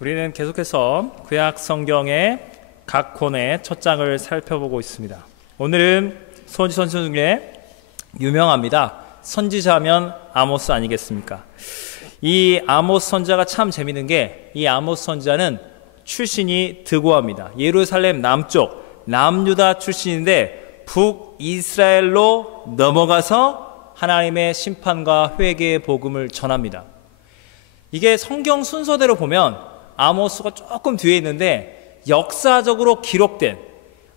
우리는 계속해서 구약 성경의 각 권의 첫 장을 살펴보고 있습니다. 오늘은 선지자 중에 유명합니다. 선지자면 아모스 아니겠습니까? 이 아모스 선지자가 참 재밌는 게, 이 아모스 선지자는 출신이 드고아입니다. 예루살렘 남쪽 남유다 출신인데 북이스라엘로 넘어가서 하나님의 심판과 회개의 복음을 전합니다. 이게 성경 순서대로 보면 아모스가 조금 뒤에 있는데, 역사적으로 기록된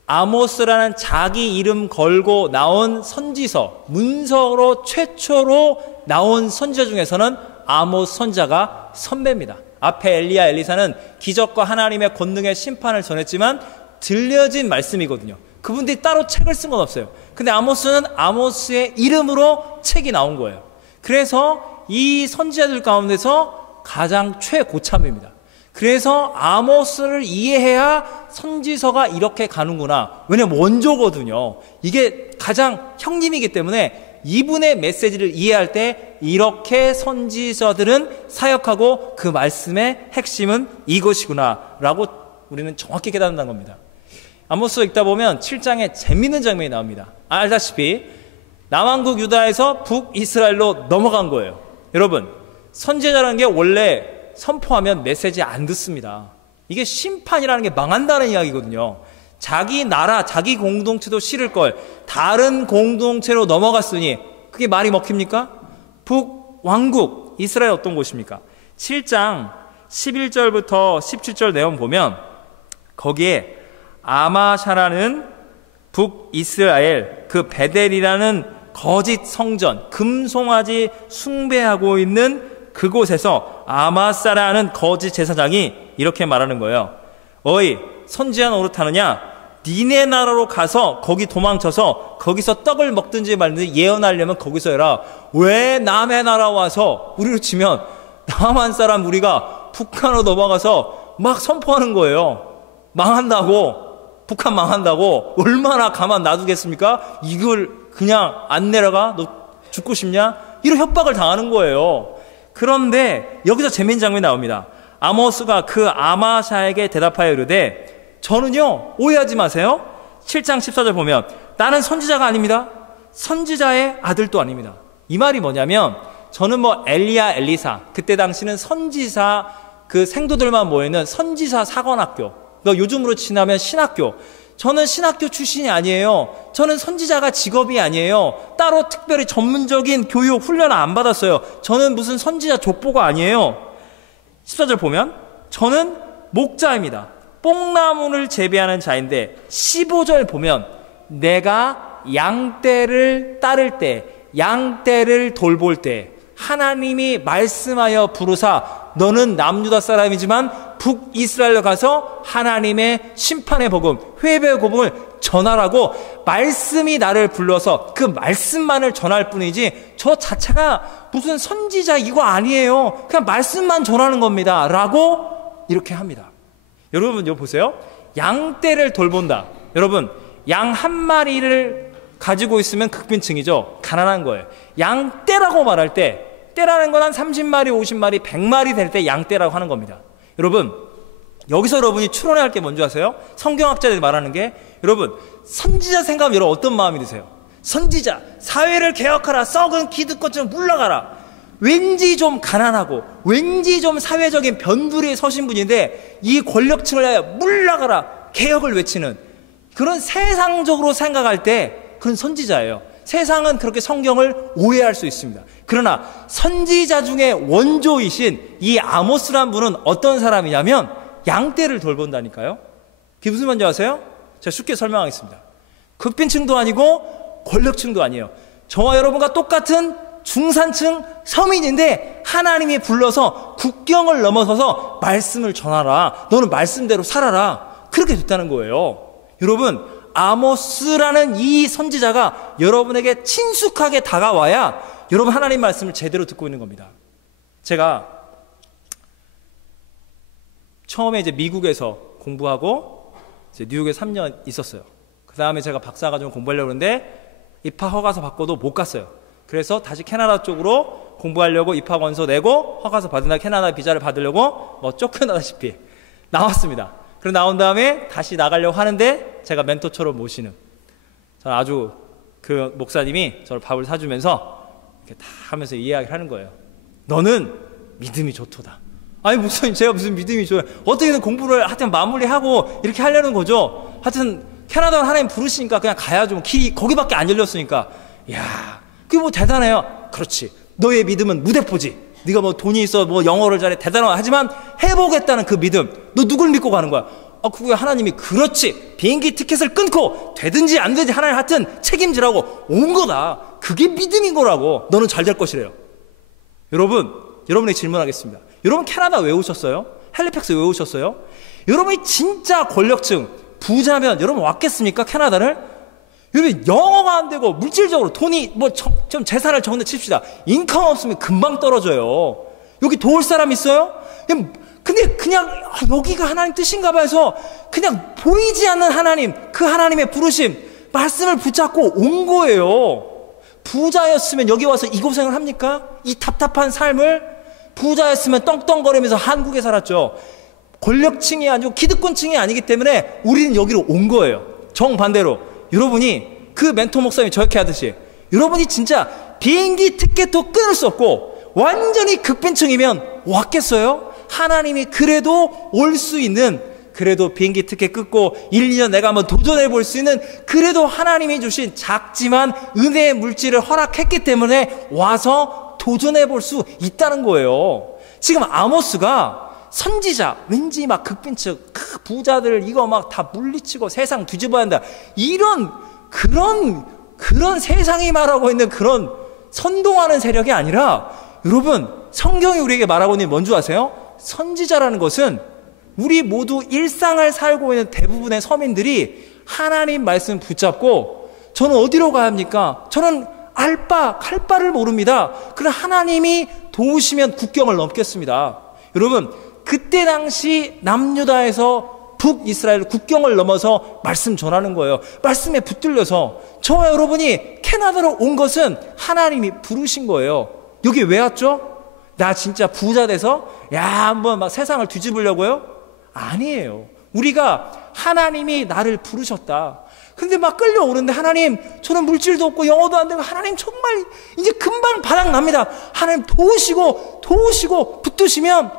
아모스라는 자기 이름 걸고 나온 선지서, 문서로 최초로 나온 선지자 중에서는 아모스 선지자가 선배입니다. 앞에 엘리야, 엘리사는 기적과 하나님의 권능의 심판을 전했지만 들려진 말씀이거든요. 그분들이 따로 책을 쓴 건 없어요. 근데 아모스는 아모스의 이름으로 책이 나온 거예요. 그래서 이 선지자들 가운데서 가장 최고참입니다. 그래서 아모스를 이해해야 선지서가 이렇게 가는구나. 왜냐면 원조거든요. 이게 가장 형님이기 때문에 이분의 메시지를 이해할 때 이렇게 선지서들은 사역하고 그 말씀의 핵심은 이것이구나 라고 우리는 정확히 깨닫는다는 겁니다. 아모스 읽다 보면 7장에 재밌는 장면이 나옵니다. 알다시피 남왕국 유다에서 북이스라엘로 넘어간 거예요. 여러분, 선지자라는 게 원래 선포하면 메시지 안 듣습니다. 이게 심판이라는 게 망한다는 이야기거든요. 자기 나라, 자기 공동체도 싫을 걸 다른 공동체로 넘어갔으니 그게 말이 먹힙니까? 북왕국 이스라엘 어떤 곳입니까? 7장 11절부터 17절 내용 보면 거기에 아마샤라는 북이스라엘 그 베델이라는 거짓 성전, 금송아지 숭배하고 있는 그곳에서 아마사라는 거짓 제사장이 이렇게 말하는 거예요. 어이, 선지자 노릇하느냐? 니네 나라로 가서 거기 도망쳐서 거기서 떡을 먹든지 말든지 예언하려면 거기서 해라. 왜 남의 나라 와서, 우리로 치면 남한 사람 우리가 북한으로 넘어가서 막 선포하는 거예요. 망한다고, 북한 망한다고. 얼마나 가만 놔두겠습니까? 이걸 그냥 안 내려가? 너 죽고 싶냐? 이런 협박을 당하는 거예요. 그런데 여기서 재미있는 장면이 나옵니다. 아모스가 그 아마샤에게 대답하여 이르되, 저는요, 오해하지 마세요. 7장 14절 보면 나는 선지자가 아닙니다. 선지자의 아들도 아닙니다. 이 말이 뭐냐면, 저는 뭐 엘리야, 엘리사, 그때 당시는 선지사 그 생도들만 모이는 선지사 사관학교, 그러니까 요즘으로 치면 신학교. 저는 신학교 출신이 아니에요. 저는 선지자가 직업이 아니에요. 따로 특별히 전문적인 교육, 훈련을 안 받았어요. 저는 무슨 선지자 족보가 아니에요. 14절 보면 저는 목자입니다. 뽕나무를 재배하는 자인데, 15절 보면 내가 양떼를 따를 때, 양떼를 돌볼 때 하나님이 말씀하여 부르사 너는 남유다 사람이지만 북이스라엘로 가서 하나님의 심판의 복음, 회개의 복음을 전하라고 말씀이 나를 불러서 그 말씀만을 전할 뿐이지 저 자체가 무슨 선지자 이거 아니에요. 그냥 말씀만 전하는 겁니다 라고 이렇게 합니다. 여러분 이거 보세요. 양떼를 돌본다. 여러분, 양 한 마리를 가지고 있으면 극빈층이죠. 가난한 거예요. 양떼라고 말할 때, 떼라는 건 한 30마리, 50마리, 100마리 될 때 양떼라고 하는 겁니다. 여러분, 여기서 여러분이 추론해야 할 게 뭔지 아세요? 성경학자들이 말하는 게, 여러분, 선지자 생각하면 여러분 어떤 마음이 드세요? 선지자, 사회를 개혁하라, 썩은 기득권 좀 물러가라. 왠지 좀 가난하고 왠지 좀 사회적인 변두리에 서신 분인데 이 권력층을 향해 물러가라, 개혁을 외치는 그런 세상적으로 생각할 때 그런 선지자예요. 세상은 그렇게 성경을 오해할 수 있습니다. 그러나 선지자 중에 원조이신 이 아모스란 분은 어떤 사람이냐면 양떼를 돌본다니까요. 그게 무슨 말인지 아세요? 제가 쉽게 설명하겠습니다. 극빈층도 아니고 권력층도 아니에요. 저와 여러분과 똑같은 중산층 서민인데 하나님이 불러서 국경을 넘어서서 말씀을 전하라. 너는 말씀대로 살아라. 그렇게 됐다는 거예요. 여러분, 아모스라는 이 선지자가 여러분에게 친숙하게 다가와야 여러분 하나님 말씀을 제대로 듣고 있는 겁니다. 제가 처음에 이제 미국에서 공부하고 이제 뉴욕에 3년 있었어요. 그 다음에 제가 박사과정 공부하려고 했는데 입학 허가서 받고도 못 갔어요. 그래서 다시 캐나다 쪽으로 공부하려고 입학원서 내고 허가서 받은다 캐나다 비자를 받으려고 뭐 쫓겨나다시피 나왔습니다. 그리고 나온 다음에 다시 나가려고 하는데 제가 멘토처럼 모시는 저는 아주 그 목사님이 저를 밥을 사주면서 이렇게 다 하면서 이야기를 하는 거예요. 너는 믿음이 좋도다. 아니 목사님 제가 무슨 믿음이 좋아요. 어떻게든 공부를 하여튼 마무리하고 이렇게 하려는 거죠. 하여튼 캐나다 하나님 부르시니까 그냥 가야죠. 뭐 길이 거기밖에 안 열렸으니까. 야, 그게 뭐 대단해요. 그렇지. 너의 믿음은 무대포지. 네가 뭐 돈이 있어 뭐 영어를 잘해 대단하다 하지만 해보겠다는 그 믿음. 너 누굴 믿고 가는 거야? 그게 하나님이 그렇지. 비행기 티켓을 끊고 되든지 안 되든지 하나님 하여튼 책임지라고 온 거다. 그게 믿음인 거라고. 너는 잘 될 것이래요. 여러분에게 질문하겠습니다. 여러분 캐나다 왜 오셨어요? 헬리팩스 왜 오셨어요? 여러분이 진짜 권력층 부자면 여러분 왔겠습니까? 캐나다를? 여러분 영어가 안 되고 물질적으로 돈이 뭐 좀 재산을 적는다 칩시다. 인컴 없으면 금방 떨어져요. 여기 도울 사람 있어요? 근데 그냥 여기가 하나님 뜻인가 봐 해서 그냥 보이지 않는 하나님, 그 하나님의 부르심 말씀을 붙잡고 온 거예요. 부자였으면 여기 와서 이 고생을 합니까? 이 답답한 삶을? 부자였으면 떵떵거리면서 한국에 살았죠. 권력층이 아니고 기득권층이 아니기 때문에 우리는 여기로 온 거예요. 정반대로 여러분이 그 멘토 목사님이 저렇게 하듯이 여러분이 진짜 비행기 티켓도 끊을 수 없고 완전히 극빈층이면 왔겠어요? 하나님이 그래도 올 수 있는, 그래도 비행기 티켓 끊고 1, 2년 내가 한번 도전해 볼 수 있는, 그래도 하나님이 주신 작지만 은혜의 물질을 허락했기 때문에 와서 도전해 볼 수 있다는 거예요. 지금 아모스가 선지자, 왠지 막 극빈층, 부자들 이거 막 다 물리치고 세상 뒤집어야 한다. 이런 그런 세상이 말하고 있는 그런 선동하는 세력이 아니라 여러분 성경이 우리에게 말하고 있는 뭔 줄 아세요? 선지자라는 것은 우리 모두 일상을 살고 있는 대부분의 서민들이 하나님 말씀 붙잡고 저는 어디로 가야 합니까? 저는 알바, 칼바를 모릅니다. 그러나 하나님이 도우시면 국경을 넘겠습니다. 여러분 그때 당시 남유다에서 북이스라엘 국경을 넘어서 말씀 전하는 거예요. 말씀에 붙들려서 저와 여러분이 캐나다로 온 것은 하나님이 부르신 거예요. 여기 왜 왔죠? 나 진짜 부자 돼서 한번 막 세상을 뒤집으려고요? 아니에요. 우리가 하나님이 나를 부르셨다. 근데 막 끌려오는데 하나님 저는 물질도 없고 영어도 안 되고 하나님 정말 이제 금방 바닥 납니다. 하나님 도우시고 붙드시면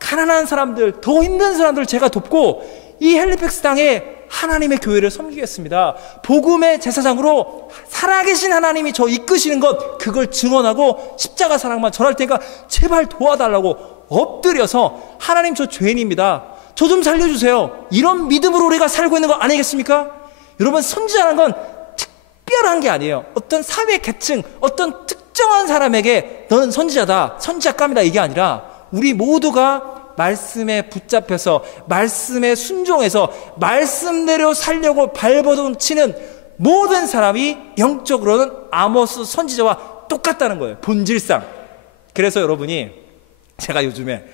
가난한 사람들, 더 힘든 사람들 제가 돕고 이 헬리팩스 땅에 하나님의 교회를 섬기겠습니다. 복음의 제사장으로 살아계신 하나님이 저 이끄시는 것 그걸 증언하고 십자가 사랑만 전할 테니까 제발 도와달라고 엎드려서 하나님 저 죄인입니다. 저 좀 살려주세요. 이런 믿음으로 우리가 살고 있는 거 아니겠습니까? 여러분 선지자라는 건 특별한 게 아니에요. 어떤 사회 계층, 어떤 특정한 사람에게 너는 선지자다, 선지자감이다 이게 아니라 우리 모두가 말씀에 붙잡혀서 말씀에 순종해서 말씀대로 살려고 발버둥 치는 모든 사람이 영적으로는 아모스 선지자와 똑같다는 거예요. 본질상. 그래서 여러분이 제가 요즘에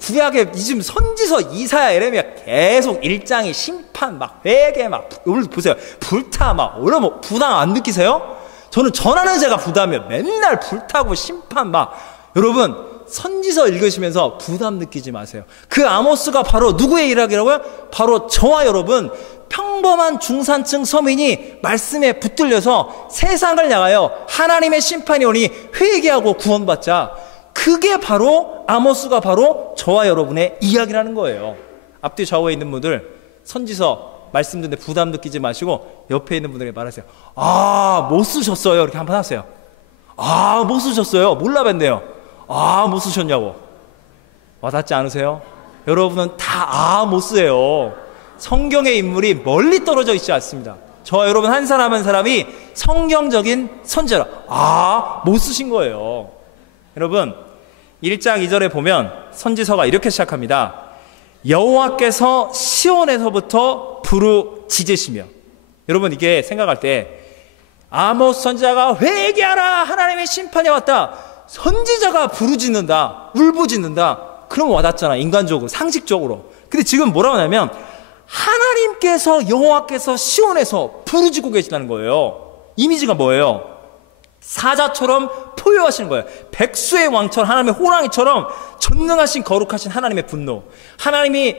구약에 지금 선지서 이사야 에레미야 계속 1장이 심판 막 회개 막 오늘 보세요. 불타 막 오늘 뭐 부담 안 느끼세요? 저는 전하는 제가 부담이에요. 맨날 불타고 심판 막 여러분 선지서 읽으시면서 부담 느끼지 마세요. 그 아모스가 바로 누구의 일학이라고요? 바로 저와 여러분 평범한 중산층 서민이 말씀에 붙들려서 세상을 향하여 하나님의 심판이 오니 회개하고 구원받자. 그게 바로 아모스가 바로 저와 여러분의 이야기라는 거예요. 앞뒤 좌우에 있는 분들 선지서 말씀 듣는데 부담 느끼지 마시고 옆에 있는 분들에게 말하세요. 못 쓰셨어요. 이렇게 한번 하세요. 못 쓰셨어요. 몰라 뵀네요. 못 쓰셨냐고. 와닿지 않으세요? 여러분은 다 못 쓰세요. 성경의 인물이 멀리 떨어져 있지 않습니다. 저와 여러분 한 사람 한 사람이 성경적인 선지자라 못 쓰신 거예요. 여러분 1장 2절에 보면 선지서가 이렇게 시작합니다. 여호와께서 시온에서부터 부르짖으시며. 여러분 이게 생각할 때 아모스 선지자가 회개하라 하나님의 심판이 왔다. 선지자가 부르짖는다, 울부짖는다. 그럼 와닿잖아. 인간적으로, 상식적으로. 근데 지금 뭐라고 하냐면 하나님께서 여호와께서 시온에서 부르짖고 계시다는 거예요. 이미지가 뭐예요? 사자처럼 포효하시는 거예요. 백수의 왕처럼, 하나님의 호랑이처럼 전능하신 거룩하신 하나님의 분노, 하나님이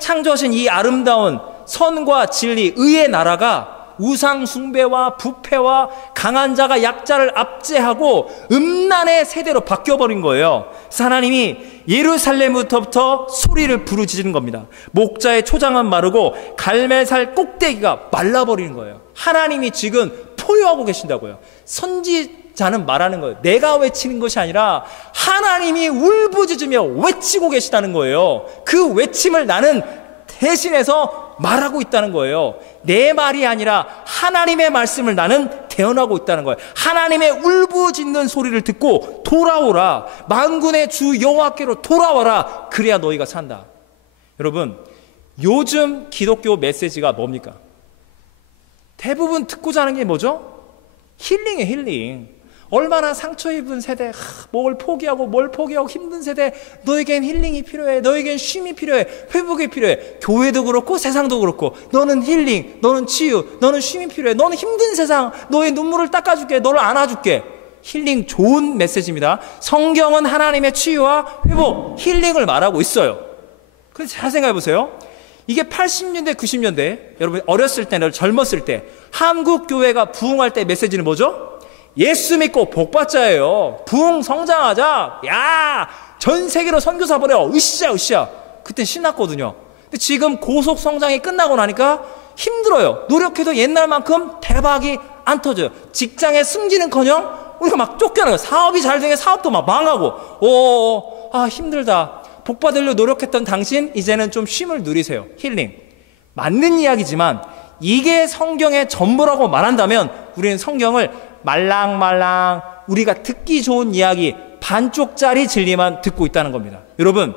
창조하신 이 아름다운 선과 진리, 의의 나라가 우상 숭배와 부패와 강한 자가 약자를 압제하고 음란의 세대로 바뀌어버린 거예요. 그래서 하나님이 예루살렘부터 소리를 부르짖는 겁니다. 목자의 초장은 마르고 갈멜살 꼭대기가 말라버리는 거예요. 하나님이 지금 포효하고 계신다고요. 선지자는 말하는 거예요. 내가 외치는 것이 아니라 하나님이 울부짖으며 외치고 계시다는 거예요. 그 외침을 나는 대신해서 말하고 있다는 거예요. 내 말이 아니라 하나님의 말씀을 나는 대언하고 있다는 거예요. 하나님의 울부짖는 소리를 듣고 돌아오라. 만군의 주 여호와께로 돌아와라. 그래야 너희가 산다. 여러분, 요즘 기독교 메시지가 뭡니까? 대부분 듣고자 하는 게 뭐죠? 힐링이에요, 힐링. 얼마나 상처 입은 세대, 뭘 포기하고 힘든 세대, 너에겐 힐링이 필요해, 너에겐 쉼이 필요해, 회복이 필요해. 교회도 그렇고 세상도 그렇고 너는 힐링, 너는 치유, 너는 쉼이 필요해, 너는 힘든 세상, 너의 눈물을 닦아줄게, 너를 안아줄게. 힐링 좋은 메시지입니다. 성경은 하나님의 치유와 회복, 힐링을 말하고 있어요. 그래서 잘 생각해 보세요. 이게 80년대, 90년대, 여러분 어렸을 때는, 젊었을 때 한국 교회가 부흥할 때 메시지는 뭐죠? 예수 믿고 복 받자예요. 부흥 성장하자. 야, 전 세계로 선교사 보내요. 으쌰. 그때 신났거든요. 근데 지금 고속 성장이 끝나고 나니까 힘들어요. 노력해도 옛날만큼 대박이 안 터져요. 직장에 승진은커녕 우리가 막 쫓겨나요. 사업이 잘 되게 사업도 막 망하고. 힘들다. 복 받으려 노력했던 당신, 이제는 좀 쉼을 누리세요. 힐링. 맞는 이야기지만 이게 성경의 전부라고 말한다면 우리는 성경을 말랑말랑 우리가 듣기 좋은 이야기 반쪽짜리 진리만 듣고 있다는 겁니다. 여러분,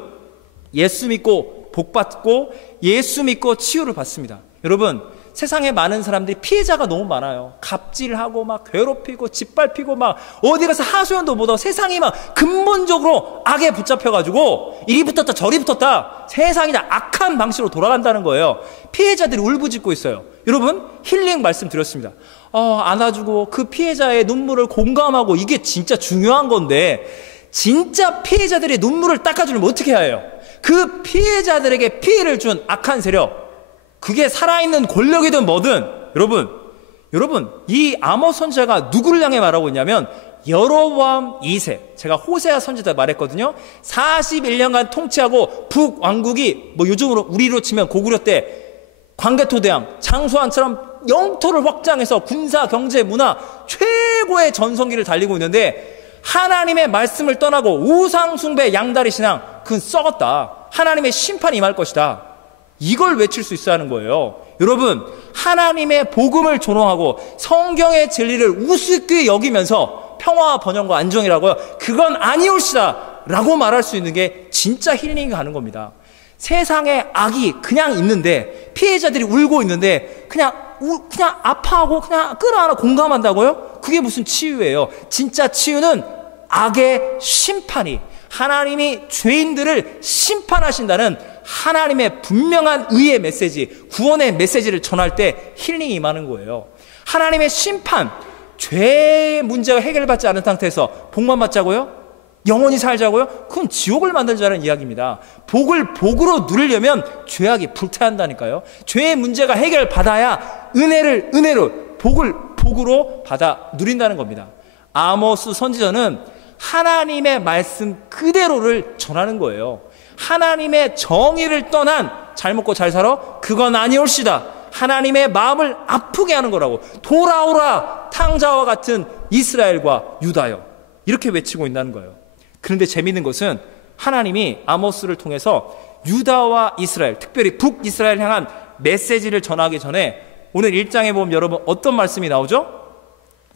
예수 믿고 복 받고 예수 믿고 치유를 받습니다. 여러분, 세상에 많은 사람들이 피해자가 너무 많아요. 갑질하고 막 괴롭히고 짓밟히고 막 어디 가서 하소연도 못하고 세상이 막 근본적으로 악에 붙잡혀가지고 이리 붙었다 저리 붙었다 세상이 다 악한 방식으로 돌아간다는 거예요. 피해자들이 울부짖고 있어요. 여러분, 힐링 말씀드렸습니다. 안아주고 그 피해자의 눈물을 공감하고 이게 진짜 중요한 건데 진짜 피해자들의 눈물을 닦아주려면 어떻게 해야 해요? 그 피해자들에게 피해를 준 악한 세력, 그게 살아있는 권력이든 뭐든, 여러분 이 아모스 선지자가 누구를 향해 말하고 있냐면 여로보암 2세, 제가 호세아 선지자 말했거든요. 41년간 통치하고 북왕국이 요즘으로 우리로 치면 고구려 때 광개토대왕 장수왕처럼 영토를 확장해서 군사, 경제, 문화 최고의 전성기를 달리고 있는데 하나님의 말씀을 떠나고 우상 숭배, 양다리 신앙, 그건 썩었다. 하나님의 심판이 임할 것이다. 이걸 외칠 수 있어야 하는 거예요. 여러분, 하나님의 복음을 존엄하고 성경의 진리를 우습게 여기면서 평화와 번영과 안정이라고요, 그건 아니올시다 라고 말할 수 있는 게 진짜 힐링이 가는 겁니다. 세상에 악이 그냥 있는데 피해자들이 울고 있는데 그냥 아파하고 그냥 끌어안아 공감한다고요? 그게 무슨 치유예요? 진짜 치유는 악의 심판이, 하나님이 죄인들을 심판하신다는 하나님의 분명한 의의 메시지, 구원의 메시지를 전할 때 힐링이 임하는 거예요. 하나님의 심판, 죄의 문제가 해결받지 않은 상태에서 복만 받자고요? 영원히 살자고요? 그건 지옥을 만들자는 이야기입니다. 복을 복으로 누리려면 죄악이 불타야 한다니까요. 죄의 문제가 해결받아야 은혜로 복을 복으로 받아 누린다는 겁니다. 아모스 선지자는 하나님의 말씀 그대로를 전하는 거예요. 하나님의 정의를 떠난 잘 먹고 잘 살아? 그건 아니올시다. 하나님의 마음을 아프게 하는 거라고. 돌아오라 탕자와 같은 이스라엘과 유다여, 이렇게 외치고 있다는 거예요. 그런데 재미있는 것은 하나님이 아모스를 통해서 유다와 이스라엘, 특별히 북이스라엘 향한 메시지를 전하기 전에 오늘 1장에 보면 여러분 어떤 말씀이 나오죠?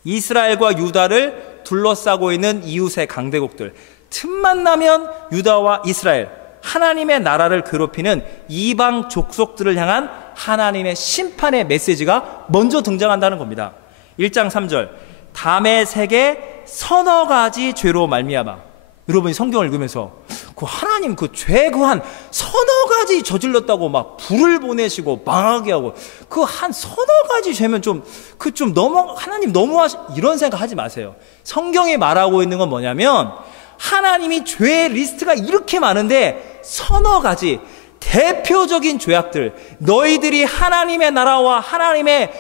이스라엘과 유다를 둘러싸고 있는 이웃의 강대국들, 틈만 나면 유다와 이스라엘, 하나님의 나라를 괴롭히는 이방 족속들을 향한 하나님의 심판의 메시지가 먼저 등장한다는 겁니다. 1장 3절, 다메섹의 서너 가지 죄로 말미암아. 여러분이 성경을 읽으면서 그 하나님 그 죄 그 한 서너 가지 저질렀다고 막 불을 보내시고 망하게 하고 그 한 서너 가지 죄면 좀 너무 하나님 이런 생각 하지 마세요. 성경이 말하고 있는 건 뭐냐면 하나님이 죄의 리스트가 이렇게 많은데 서너 가지 대표적인 죄악들, 너희들이 하나님의 나라와 하나님의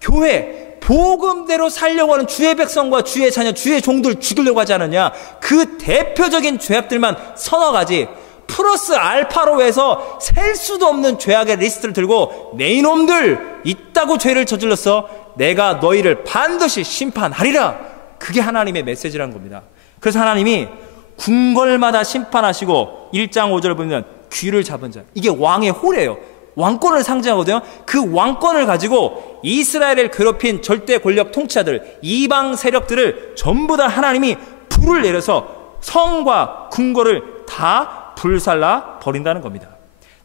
교회, 복음대로 살려고 하는 주의 백성과 주의 자녀, 주의 종들 죽이려고 하지 않느냐, 그 대표적인 죄악들만 서너 가지 플러스 알파로 해서 셀 수도 없는 죄악의 리스트를 들고 내 이놈들 있다고 죄를 저질렀어, 내가 너희를 반드시 심판하리라. 그게 하나님의 메시지라는 겁니다. 그래서 하나님이 궁궐마다 심판하시고 1장 5절 보면 귀를 잡은 자, 이게 왕의 홀이에요. 왕권을 상징하거든요. 그 왕권을 가지고 이스라엘을 괴롭힌 절대 권력 통치자들, 이방 세력들을 전부 다 하나님이 불을 내려서 성과 궁궐을 다 불살라 버린다는 겁니다.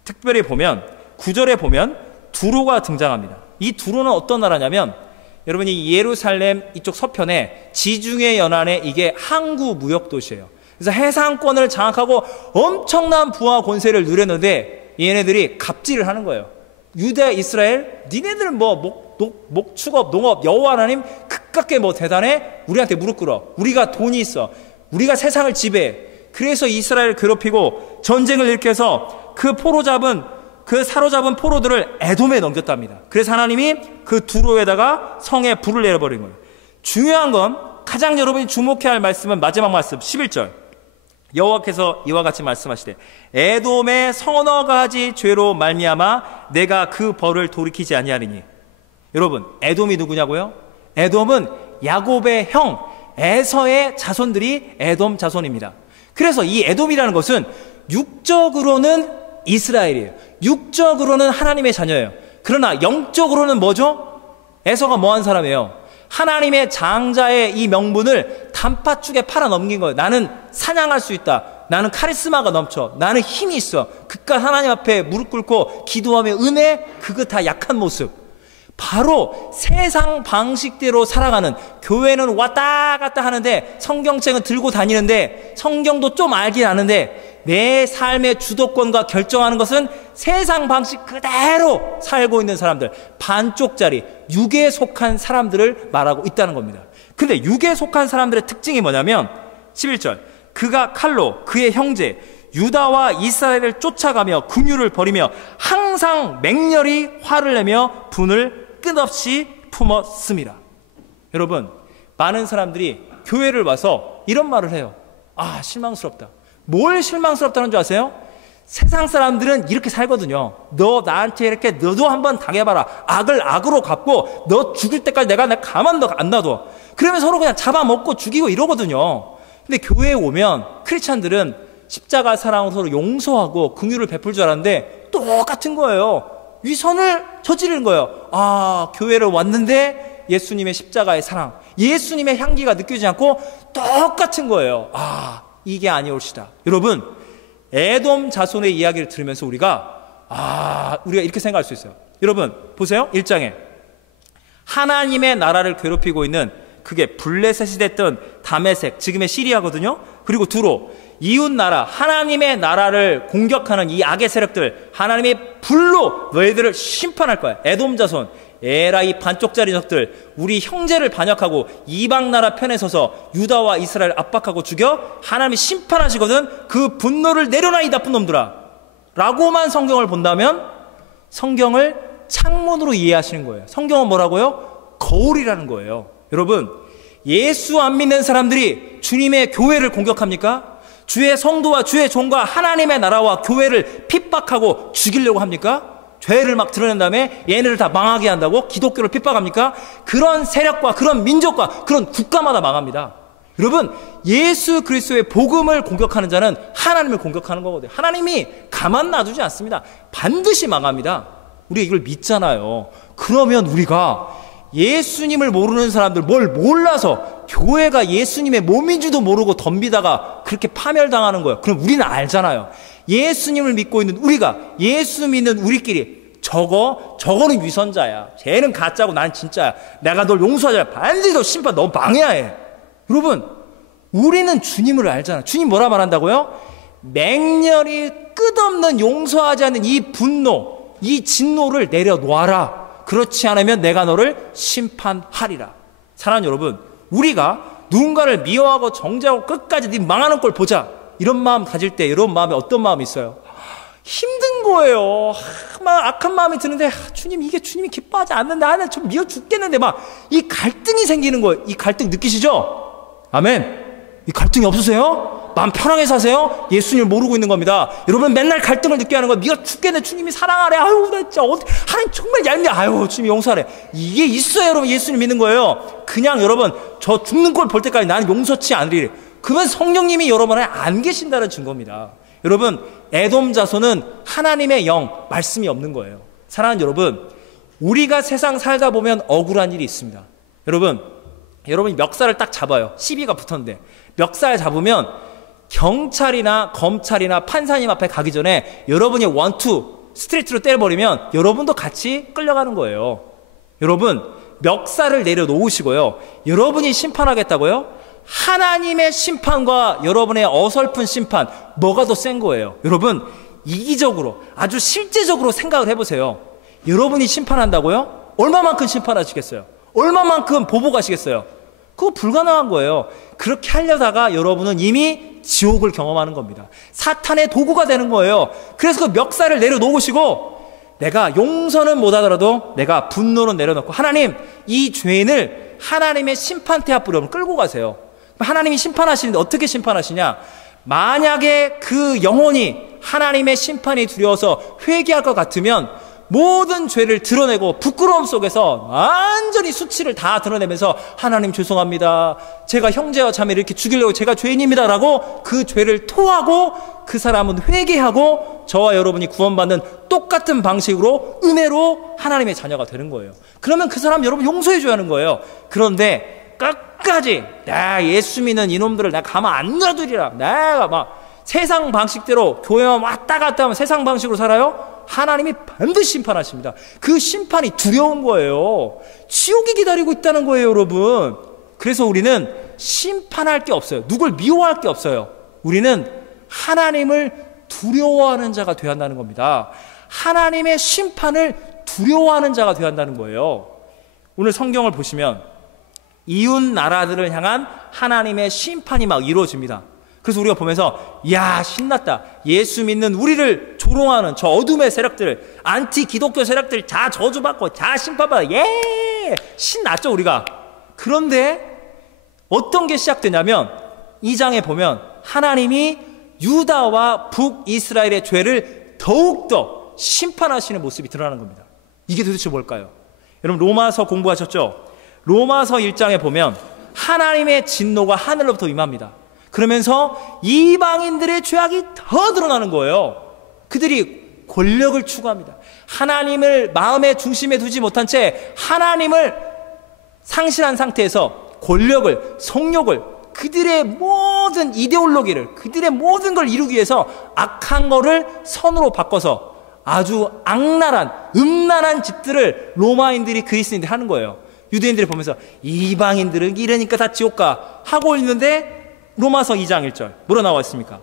특별히 보면 9절에 보면 두로가 등장합니다. 이 두로는 어떤 나라냐면 여러분이 예루살렘 이쪽 서편에 지중해 연안에 이게 항구 무역 도시예요. 그래서 해상권을 장악하고 엄청난 부와 권세를 누렸는데 얘네들이 갑질을 하는 거예요. 유대, 이스라엘, 니네들은 목축업, 농업, 여호와 하나님 그깟게 대단해? 우리한테 무릎 꿇어. 우리가 돈이 있어. 우리가 세상을 지배해. 그래서 이스라엘을 괴롭히고 전쟁을 일으켜서 그 사로잡은 포로들을 에돔에 넘겼답니다. 그래서 하나님이 그 두로에다가 성에 불을 내려버린 거예요. 중요한 건 가장 여러분이 주목해야 할 말씀은 마지막 말씀 11절. 여호와께서 이와 같이 말씀하시되 에돔의 서너 가지 죄로 말미암아 내가 그 벌을 돌이키지 아니하리니. 여러분, 에돔이 누구냐고요? 에돔은 야곱의 형 에서의 자손들이 에돔 자손입니다. 그래서 이 에돔이라는 것은 육적으로는 이스라엘이에요. 육적으로는 하나님의 자녀예요. 그러나 영적으로는 뭐죠? 에서가 뭐한 사람이에요? 하나님의 장자의 이 명분을 단팥죽에 팔아 넘긴 거예요. 나는 사냥할 수 있다. 나는 카리스마가 넘쳐. 나는 힘이 있어. 그깟 하나님 앞에 무릎 꿇고 기도하며 은혜, 그거 다 약한 모습. 바로 세상 방식대로 살아가는, 교회는 왔다 갔다 하는데 성경책은 들고 다니는데 성경도 좀 알긴 아는데 내 삶의 주도권과 결정하는 것은 세상 방식 그대로 살고 있는 사람들, 반쪽짜리 육에 속한 사람들을 말하고 있다는 겁니다. 근데 육에 속한 사람들의 특징이 뭐냐면 11절, 그가 칼로 그의 형제 유다와 이스라엘을 쫓아가며 긍휼을 벌이며 항상 맹렬히 화를 내며 분을 끝없이 품었습니다. 여러분, 많은 사람들이 교회를 와서 이런 말을 해요. 아, 실망스럽다. 뭘 실망스럽다는 줄 아세요? 세상 사람들은 이렇게 살거든요. 너 나한테 이렇게 너도 한번 당해봐라. 악을 악으로 갚고 너 죽을 때까지 내가 가만도 안 놔둬. 그러면 서로 그냥 잡아먹고 죽이고 이러거든요. 근데 교회에 오면 크리스찬들은 십자가 사랑으로 서로 용서하고 긍휼을 베풀 줄 알았는데 똑같은 거예요. 위선을 저지르는 거예요. 아, 교회를 왔는데 예수님의 십자가의 사랑, 예수님의 향기가 느껴지지 않고 똑같은 거예요. 아, 이게 아니올시다. 여러분, 에돔 자손의 이야기를 들으면서 우리가 이렇게 생각할 수 있어요. 여러분 보세요. 1장에 하나님의 나라를 괴롭히고 있는, 그게 블레셋이 됐던 다메섹, 지금의 시리아거든요. 그리고 두로, 이웃 나라, 하나님의 나라를 공격하는 이 악의 세력들, 하나님이 불로 너희들을 심판할 거야. 에돔 자손, 에라 이 반쪽짜리 녀석들, 우리 형제를 반역하고 이방 나라 편에 서서 유다와 이스라엘 압박하고 죽여 하나님이 심판하시거든. 그 분노를 내려놔 이 나쁜 놈들아 라고만 성경을 본다면 성경을 창문으로 이해하시는 거예요. 성경은 뭐라고요? 거울이라는 거예요. 여러분, 예수 안 믿는 사람들이 주님의 교회를 공격합니까? 주의 성도와 주의 종과 하나님의 나라와 교회를 핍박하고 죽이려고 합니까? 죄를 막 드러낸 다음에 얘네를 다 망하게 한다고 기독교를 핍박합니까? 그런 세력과 그런 민족과 그런 국가마다 망합니다. 여러분, 예수 그리스도의 복음을 공격하는 자는 하나님을 공격하는 거거든요. 하나님이 가만 놔두지 않습니다. 반드시 망합니다. 우리가 이걸 믿잖아요. 그러면 우리가 예수님을 모르는 사람들, 뭘 몰라서 교회가 예수님의 몸인 줄도 모르고 덤비다가 그렇게 파멸당하는 거예요. 그럼 우리는 알잖아요. 예수님을 믿고 있는 우리가, 예수 믿는 우리끼리 저거는 위선자야, 쟤는 가짜고 난 진짜야, 내가 널 용서하자, 반드시 너 심판 너 망해야 해. 여러분, 우리는 주님을 알잖아. 주님 뭐라 말한다고요? 맹렬히 끝없는 용서하지 않는 이 분노, 이 진노를 내려놓아라. 그렇지 않으면 내가 너를 심판하리라. 사랑하는 여러분, 우리가 누군가를 미워하고 정죄하고 끝까지 네 망하는 꼴 보자, 이런 마음 가질 때 여러분 마음에 어떤 마음이 있어요? 힘든 거예요. 막 악한 마음이 드는데 주님, 이게 주님이 기뻐하지 않는데 나는 좀 미워 죽겠는데 막 이 갈등이 생기는 거예요. 이 갈등 느끼시죠? 아멘. 이 갈등이 없으세요? 마음 편하게 사세요? 예수님을 모르고 있는 겁니다. 여러분 맨날 갈등을 느끼게 하는 거예요. 미워 죽겠네. 주님이 사랑하래. 아유 나 진짜 하나님 정말 얄미워. 아유 주님이 용서하래. 이게 있어야 여러분 예수님 믿는 거예요. 그냥 여러분 저 죽는 걸 볼 때까지 나는 용서치 않으리래. 그러면 성령님이 여러분 안에 안 계신다는 증거입니다. 여러분 에돔 자손은 하나님의 영, 말씀이 없는 거예요. 사랑하는 여러분, 우리가 세상 살다 보면 억울한 일이 있습니다. 여러분이 멱살을 딱 잡아요. 시비가 붙었는데 멱살 잡으면 경찰이나 검찰이나 판사님 앞에 가기 전에 여러분이 원투 스트레이트로 때려버리면 여러분도 같이 끌려가는 거예요. 여러분 멱살을 내려놓으시고요. 여러분이 심판하겠다고요? 하나님의 심판과 여러분의 어설픈 심판, 뭐가 더 센 거예요? 여러분 이기적으로 아주 실제적으로 생각을 해보세요. 여러분이 심판한다고요? 얼마만큼 심판하시겠어요? 얼마만큼 보복하시겠어요? 그거 불가능한 거예요. 그렇게 하려다가 여러분은 이미 지옥을 경험하는 겁니다. 사탄의 도구가 되는 거예요. 그래서 그 멱살을 내려놓으시고 내가 용서는 못하더라도 내가 분노는 내려놓고 하나님, 이 죄인을 하나님의 심판대 앞으로 끌고 가세요. 하나님이 심판하시는데 어떻게 심판하시냐? 만약에 그 영혼이 하나님의 심판이 두려워서 회개할 것 같으면 모든 죄를 드러내고 부끄러움 속에서 완전히 수치를 다 드러내면서 하나님 죄송합니다. 제가 형제와 자매를 이렇게 죽이려고 제가 죄인입니다 라고 그 죄를 토하고 그 사람은 회개하고 저와 여러분이 구원받는 똑같은 방식으로 은혜로 하나님의 자녀가 되는 거예요. 그러면 그 사람 여러분 용서해 줘야 하는 거예요. 그런데 끝까지 나 예수 믿는 이놈들을 내가 가만 안 놔두리라, 내가 막 세상 방식대로 교회만 왔다 갔다 하면 세상 방식으로 살아요? 하나님이 반드시 심판하십니다. 그 심판이 두려운 거예요. 지옥이 기다리고 있다는 거예요, 여러분. 그래서 우리는 심판할 게 없어요. 누굴 미워할 게 없어요. 우리는 하나님을 두려워하는 자가 되어야 한다는 겁니다. 하나님의 심판을 두려워하는 자가 되어야 한다는 거예요. 오늘 성경을 보시면 이웃 나라들을 향한 하나님의 심판이 막 이루어집니다. 그래서 우리가 보면서 야 신났다. 예수 믿는 우리를 조롱하는 저 어둠의 세력들, 안티 기독교 세력들 다 저주받고 다 심판받아. 예 신났죠 우리가. 그런데 어떤 게 시작되냐면 2장에 보면 하나님이 유다와 북이스라엘의 죄를 더욱더 심판하시는 모습이 드러나는 겁니다. 이게 도대체 뭘까요? 여러분 로마서 공부하셨죠? 로마서 1장에 보면 하나님의 진노가 하늘로부터 임합니다. 그러면서 이방인들의 죄악이 더 드러나는 거예요. 그들이 권력을 추구합니다. 하나님을 마음의 중심에 두지 못한 채 하나님을 상실한 상태에서 권력을, 성욕을, 그들의 모든 이데올로기를, 그들의 모든 걸 이루기 위해서 악한 거를 선으로 바꿔서 아주 악랄한, 음란한 짓들을 로마인들이 그리스인들이 하는 거예요. 유대인들이 보면서 이방인들은 이러니까 다 지옥 가 하고 있는데 로마서 2장 1절 뭐로 나와 있습니까?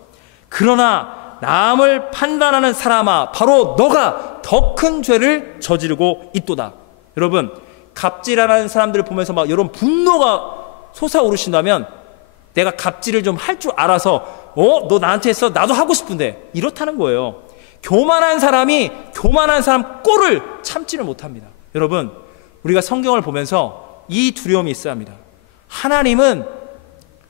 그러나 남을 판단하는 사람아 바로 너가 더 큰 죄를 저지르고 있도다. 여러분 갑질하는 사람들을 보면서 막 여러분 분노가 솟아오르신다면 내가 갑질을 좀 할 줄 알아서 너 나한테 했어? 나도 하고 싶은데 이렇다는 거예요. 교만한 사람이 교만한 사람 꼴을 참지를 못합니다. 여러분 우리가 성경을 보면서 이 두려움이 있어야 합니다. 하나님은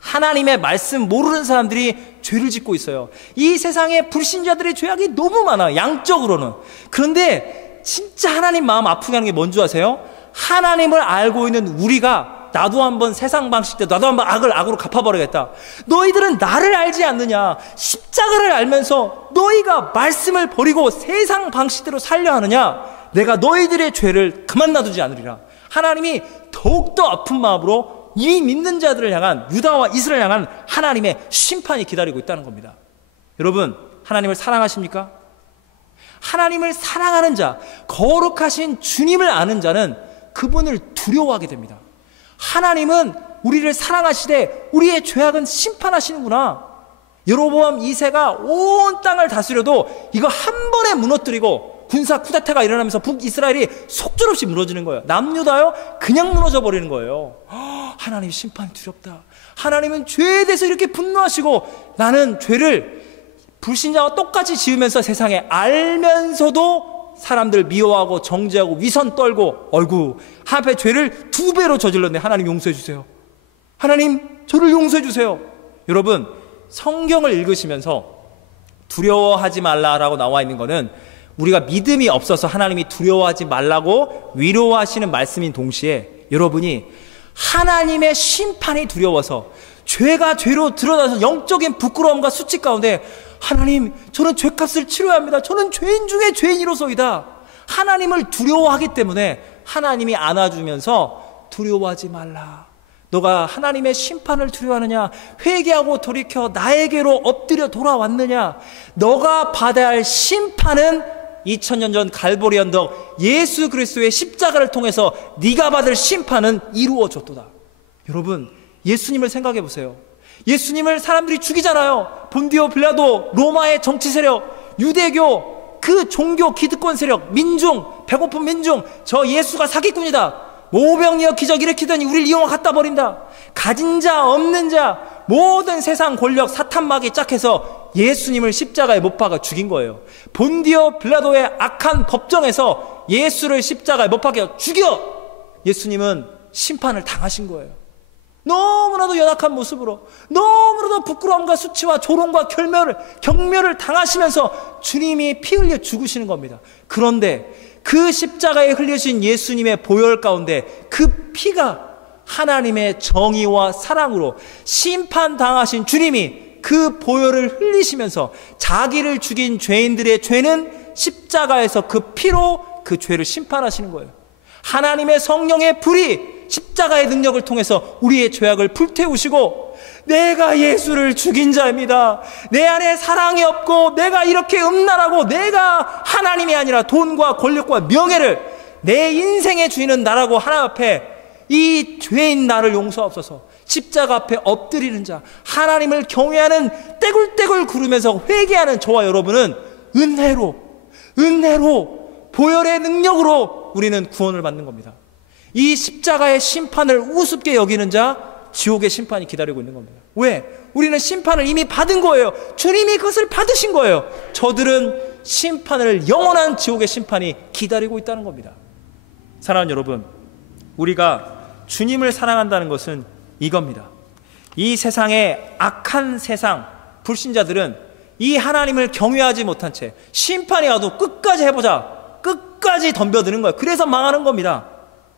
하나님의 말씀 모르는 사람들이 죄를 짓고 있어요. 이 세상에 불신자들의 죄악이 너무 많아요. 양적으로는. 그런데 진짜 하나님 마음 아프게 하는 게 뭔지 아세요? 하나님을 알고 있는 우리가 나도 한번 세상 방식대로 나도 한번 악을 악으로 갚아버리겠다. 너희들은 나를 알지 않느냐. 십자가를 알면서 너희가 말씀을 버리고 세상 방식대로 살려 하느냐. 내가 너희들의 죄를 그만 놔두지 않으리라. 하나님이 더욱더 아픈 마음으로 이 믿는 자들을 향한 유다와 이스라엘을 향한 하나님의 심판이 기다리고 있다는 겁니다. 여러분 하나님을 사랑하십니까? 하나님을 사랑하는 자, 거룩하신 주님을 아는 자는 그분을 두려워하게 됩니다. 하나님은 우리를 사랑하시되 우리의 죄악은 심판하시는구나. 여로보암 2세가 온 땅을 다스려도 이거 한 번에 무너뜨리고 군사 쿠데타가 일어나면서 북이스라엘이 속절없이 무너지는 거예요. 남유다요? 그냥 무너져 버리는 거예요. 하나님 심판 두렵다. 하나님은 죄에 대해서 이렇게 분노하시고 나는 죄를 불신자와 똑같이 지으면서 세상에 알면서도 사람들 미워하고 정죄하고 위선 떨고 어이구 하필 죄를 2배로 저질렀네. 하나님 용서해 주세요. 하나님 저를 용서해 주세요. 여러분 성경을 읽으시면서 두려워하지 말라라고 나와 있는 거는 우리가 믿음이 없어서 하나님이 두려워하지 말라고 위로하시는 말씀인 동시에 여러분이 하나님의 심판이 두려워서 죄가 죄로 드러나서 영적인 부끄러움과 수치 가운데 하나님 저는 죄값을 치러야 합니다. 저는 죄인 중에 죄인이로소이다. 하나님을 두려워하기 때문에 하나님이 안아주면서 두려워하지 말라. 너가 하나님의 심판을 두려워하느냐? 회개하고 돌이켜 나에게로 엎드려 돌아왔느냐? 너가 받아야 할 심판은 2000년 전 갈보리 언덕 예수 그리스도의 십자가를 통해서 네가 받을 심판은 이루어졌도다. 여러분 예수님을 생각해 보세요. 예수님을 사람들이 죽이잖아요. 본디오 빌라도, 로마의 정치 세력, 유대교, 그 종교 기득권 세력, 민중, 배고픈 민중, 저 예수가 사기꾼이다. 모병이여 기적 일으키더니 우리를 이용하 갖다 버린다. 가진 자 없는 자 모든 세상 권력 사탄막이 짝해서 예수님을 십자가에 못 박아 죽인 거예요. 본디오 빌라도의 악한 법정에서 예수를 십자가에 못 박아 죽여 예수님은 심판을 당하신 거예요. 너무나도 연약한 모습으로 너무나도 부끄러움과 수치와 조롱과 경멸을 당하시면서 주님이 피 흘려 죽으시는 겁니다. 그런데 그 십자가에 흘려진 예수님의 보혈 가운데 그 피가 하나님의 정의와 사랑으로 심판당하신 주님이 그 보혈을 흘리시면서 자기를 죽인 죄인들의 죄는 십자가에서 그 피로 그 죄를 심판하시는 거예요. 하나님의 성령의 불이 십자가의 능력을 통해서 우리의 죄악을 불태우시고 내가 예수를 죽인 자입니다. 내 안에 사랑이 없고 내가 이렇게 음란하고 내가 하나님이 아니라 돈과 권력과 명예를 내 인생의 주인은 나라고 하나님 앞에 이 죄인 나를 용서하옵소서 십자가 앞에 엎드리는 자 하나님을 경외하는 떼굴떼굴 구르면서 회개하는 저와 여러분은 은혜로 보혈의 능력으로 우리는 구원을 받는 겁니다. 이 십자가의 심판을 우습게 여기는 자 지옥의 심판이 기다리고 있는 겁니다. 왜? 우리는 심판을 이미 받은 거예요. 주님이 그것을 받으신 거예요. 저들은 심판을 영원한 지옥의 심판이 기다리고 있다는 겁니다. 사랑하는 여러분, 우리가 주님을 사랑한다는 것은 이겁니다. 이 세상의 악한 세상 불신자들은 이 하나님을 경외하지 못한 채 심판이 와도 끝까지 해보자 끝까지 덤벼드는 거예요. 그래서 망하는 겁니다.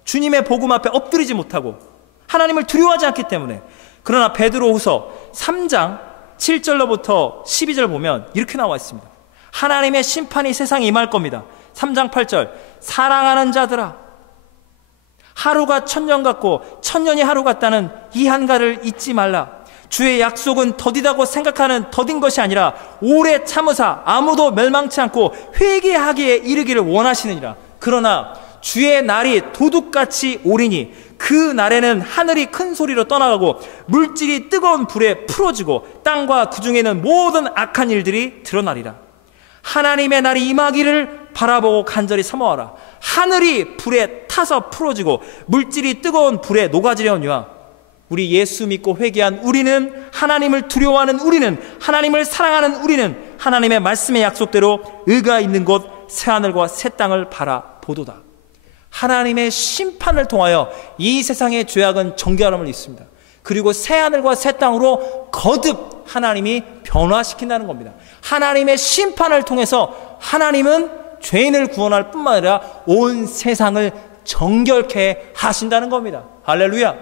주님의 복음 앞에 엎드리지 못하고 하나님을 두려워하지 않기 때문에. 그러나 베드로후서 3장 7절로부터 12절 보면 이렇게 나와 있습니다. 하나님의 심판이 세상에 임할 겁니다. 3장 8절 사랑하는 자들아 하루가 천년 같고 천년이 하루 같다는 이 한가를 잊지 말라. 주의 약속은 더디다고 생각하는 더딘 것이 아니라 오래 참으사 아무도 멸망치 않고 회개하기에 이르기를 원하시느니라. 그러나 주의 날이 도둑같이 오리니 그 날에는 하늘이 큰 소리로 떠나가고 물질이 뜨거운 불에 풀어지고 땅과 그 중에 있는 모든 악한 일들이 드러나리라. 하나님의 날이 임하기를 바라보고 간절히 사모하라. 하늘이 불에 타서 풀어지고 물질이 뜨거운 불에 녹아지려니와 우리 예수 믿고 회개한 우리는 하나님을 두려워하는 우리는 하나님을 사랑하는 우리는 하나님의 말씀의 약속대로 의가 있는 곳 새하늘과 새 땅을 바라보도다. 하나님의 심판을 통하여 이 세상의 죄악은 정결함을 입습니다. 그리고 새하늘과 새 땅으로 거듭 하나님이 변화시킨다는 겁니다. 하나님의 심판을 통해서 하나님은 죄인을 구원할 뿐만 아니라 온 세상을 정결케 하신다는 겁니다. 할렐루야.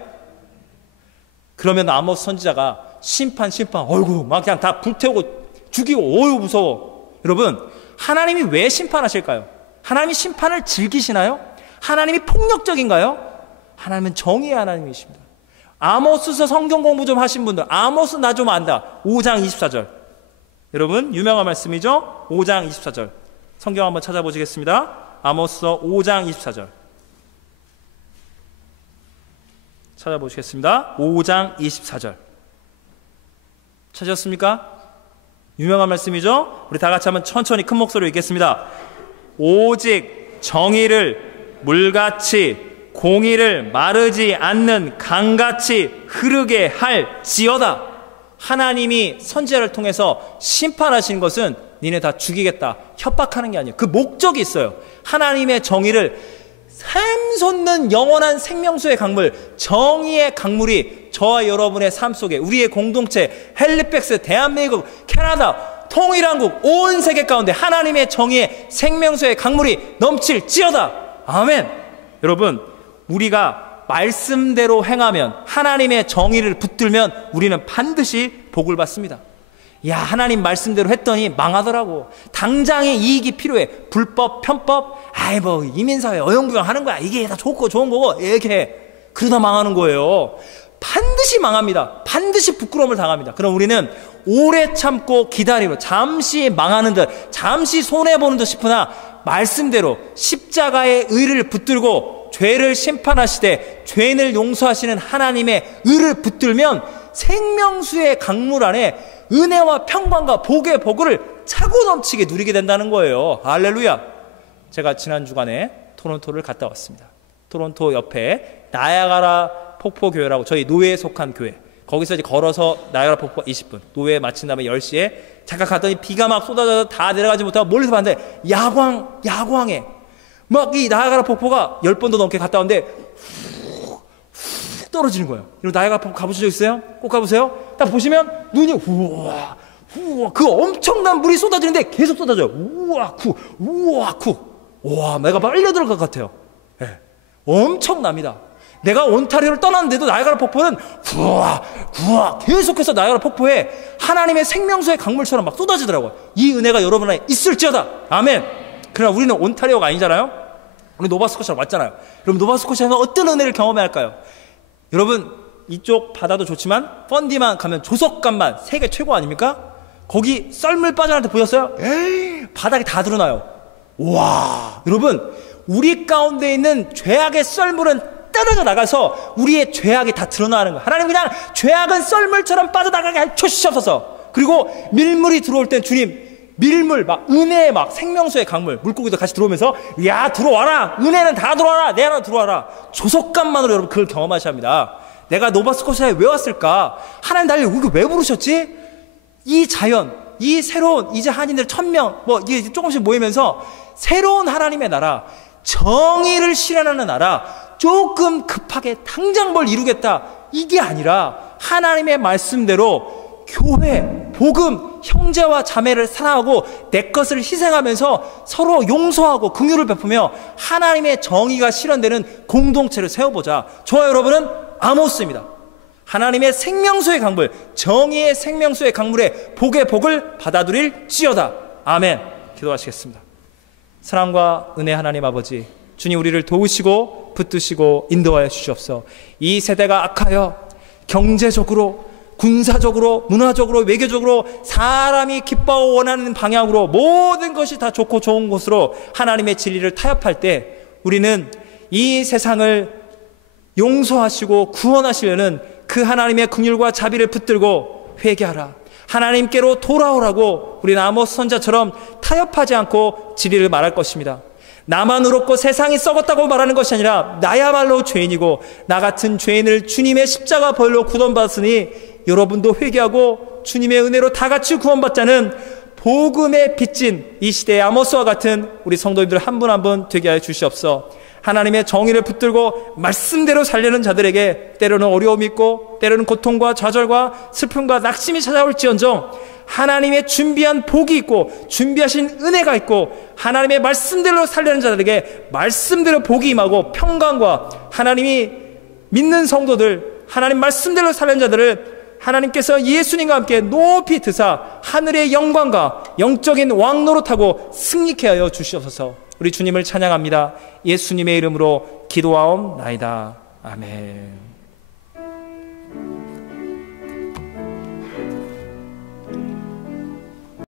그러면 아모스 선지자가 심판 어이구 막 그냥 다 불태우고 죽이고 어이구 무서워. 여러분 하나님이 왜 심판하실까요? 하나님이 심판을 즐기시나요? 하나님이 폭력적인가요? 하나님은 정의의 하나님이십니다. 아모스서 성경 공부 좀 하신 분들 아모스 나 좀 안다. 5장 24절 여러분 유명한 말씀이죠. 5장 24절 성경 한번 찾아보시겠습니다. 아모스서 5장 24절 찾아보시겠습니다. 5장 24절. 찾으셨습니까? 유명한 말씀이죠? 우리 다 같이 한번 천천히 큰 목소리로 읽겠습니다. 오직 정의를 물같이 공의를 마르지 않는 강같이 흐르게 할지어다. 하나님이 선지자를 통해서 심판하신 것은 니네 다 죽이겠다, 협박하는 게 아니에요. 그 목적이 있어요. 하나님의 정의를 샘솟는 영원한 생명수의 강물, 정의의 강물이 저와 여러분의 삶 속에, 우리의 공동체, 헬리팩스, 대한민국, 캐나다, 통일한국, 온 세계 가운데 하나님의 정의의 생명수의 강물이 넘칠지어다. 아멘. 여러분, 우리가 말씀대로 행하면, 하나님의 정의를 붙들면 우리는 반드시 복을 받습니다. 야, 하나님 말씀대로 했더니 망하더라고. 당장의 이익이 필요해. 불법, 편법, 아이 뭐 이민사회 어영부영 하는 거야. 이게 다 좋고 좋은 거고 이렇게 그러다 망하는 거예요. 반드시 망합니다. 반드시 부끄러움을 당합니다. 그럼 우리는 오래 참고 기다리고 잠시 망하는 듯, 잠시 손해보는 듯 싶으나 말씀대로 십자가의 의를 붙들고 죄를 심판하시되 죄인을 용서하시는 하나님의 의를 붙들면 생명수의 강물 안에 은혜와 평강과 복의 복을 차고 넘치게 누리게 된다는 거예요. 할렐루야. 제가 지난 주간에 토론토를 갔다 왔습니다. 토론토 옆에 나야가라 폭포교회라고, 저희 노회에 속한 교회, 거기서 이제 걸어서 나야가라 폭포 20분, 노회 마친 다음에 10시에 잠깐 갔더니 비가 막 쏟아져서 다 내려가지 못하고 멀리서 봤는데 야광에 막 이 나야가라 폭포가 10번도 넘게 갔다 왔는데 훅 떨어지는 거예요. 여러분 나야가라 폭포 가보신 적 있어요? 꼭 가보세요. 딱 보시면 눈이 우와 그 엄청난 물이 쏟아지는데 계속 쏟아져요. 우와 와, 내가 빨려 들어갈 것 같아요. 네. 엄청납니다. 내가 온타리오를 떠났는데도 나야가라 폭포는 구와 계속해서 나야가라 폭포에 하나님의 생명수의 강물처럼 막 쏟아지더라고요. 이 은혜가 여러분 안에 있을지어다. 아멘. 그러나 우리는 온타리오가 아니잖아요. 우리 노바스코시아로 왔잖아요. 여러분 노바스코시아에서 어떤 은혜를 경험해야 할까요? 여러분 이쪽 바다도 좋지만 펀디만 가면 조석간만 세계 최고 아닙니까? 거기 썰물 빠져나갈 때 보셨어요? 에이, 바닥이 다 드러나요. 와, 여러분 우리 가운데 있는 죄악의 썰물은 떨어져 나가서 우리의 죄악이 다 드러나는 거예요. 하나님 그냥 죄악은 썰물처럼 빠져나가게 해 주시옵소서. 그리고 밀물이 들어올 땐 주님 밀물 막 은혜의 막 생명수의 강물, 물고기도 같이 들어오면서 야 들어와라, 은혜는 다 들어와라, 내 안으로 들어와라. 조석간만으로 여러분 그걸 경험하셔야 합니다. 내가 노바스코시아에 왜 왔을까? 하나님 나를 여기 왜 부르셨지? 이 자연, 이 새로운 이제 한인들 1000명 뭐 이게 조금씩 모이면서 새로운 하나님의 나라, 정의를 실현하는 나라, 조금 급하게 당장 뭘 이루겠다 이게 아니라 하나님의 말씀대로 교회, 복음, 형제와 자매를 사랑하고 내 것을 희생하면서 서로 용서하고 긍휼을 베푸며 하나님의 정의가 실현되는 공동체를 세워보자. 저와 여러분은 아모스입니다. 하나님의 생명수의 강물, 정의의 생명수의 강물에 복의 복을 받아들일지어다. 아멘. 기도하시겠습니다. 사랑과 은혜 하나님 아버지, 주님 우리를 도우시고 붙드시고 인도하여 주시옵소서. 이 세대가 악하여 경제적으로, 군사적으로, 문화적으로, 외교적으로 사람이 기뻐하고 원하는 방향으로 모든 것이 다 좋고 좋은 곳으로 하나님의 진리를 타협할 때 우리는 이 세상을 용서하시고 구원하시려는 그 하나님의 긍휼과 자비를 붙들고 회개하라, 하나님께로 돌아오라고 우리는 아모스 선자처럼 타협하지 않고 진리를 말할 것입니다. 나만 의롭고 세상이 썩었다고 말하는 것이 아니라 나야말로 죄인이고 나 같은 죄인을 주님의 십자가 벌로 구원받았으니 여러분도 회개하고 주님의 은혜로 다 같이 구원받자는 복음의 빚진 이 시대의 아모스와 같은 우리 성도님들 한 분 한 분 되게 하여 주시옵소서. 하나님의 정의를 붙들고 말씀대로 살려는 자들에게 때로는 어려움이 있고 때로는 고통과 좌절과 슬픔과 낙심이 찾아올지언정 하나님의 준비한 복이 있고 준비하신 은혜가 있고 하나님의 말씀대로 살려는 자들에게 말씀대로 복이 임하고 평강과 하나님이 믿는 성도들, 하나님 말씀대로 살려는 자들을 하나님께서 예수님과 함께 높이 드사 하늘의 영광과 영적인 왕노릇하고 승리케 하여 주시옵소서. 우리 주님을 찬양합니다. 예수님의 이름으로 기도하옵나이다. 아멘.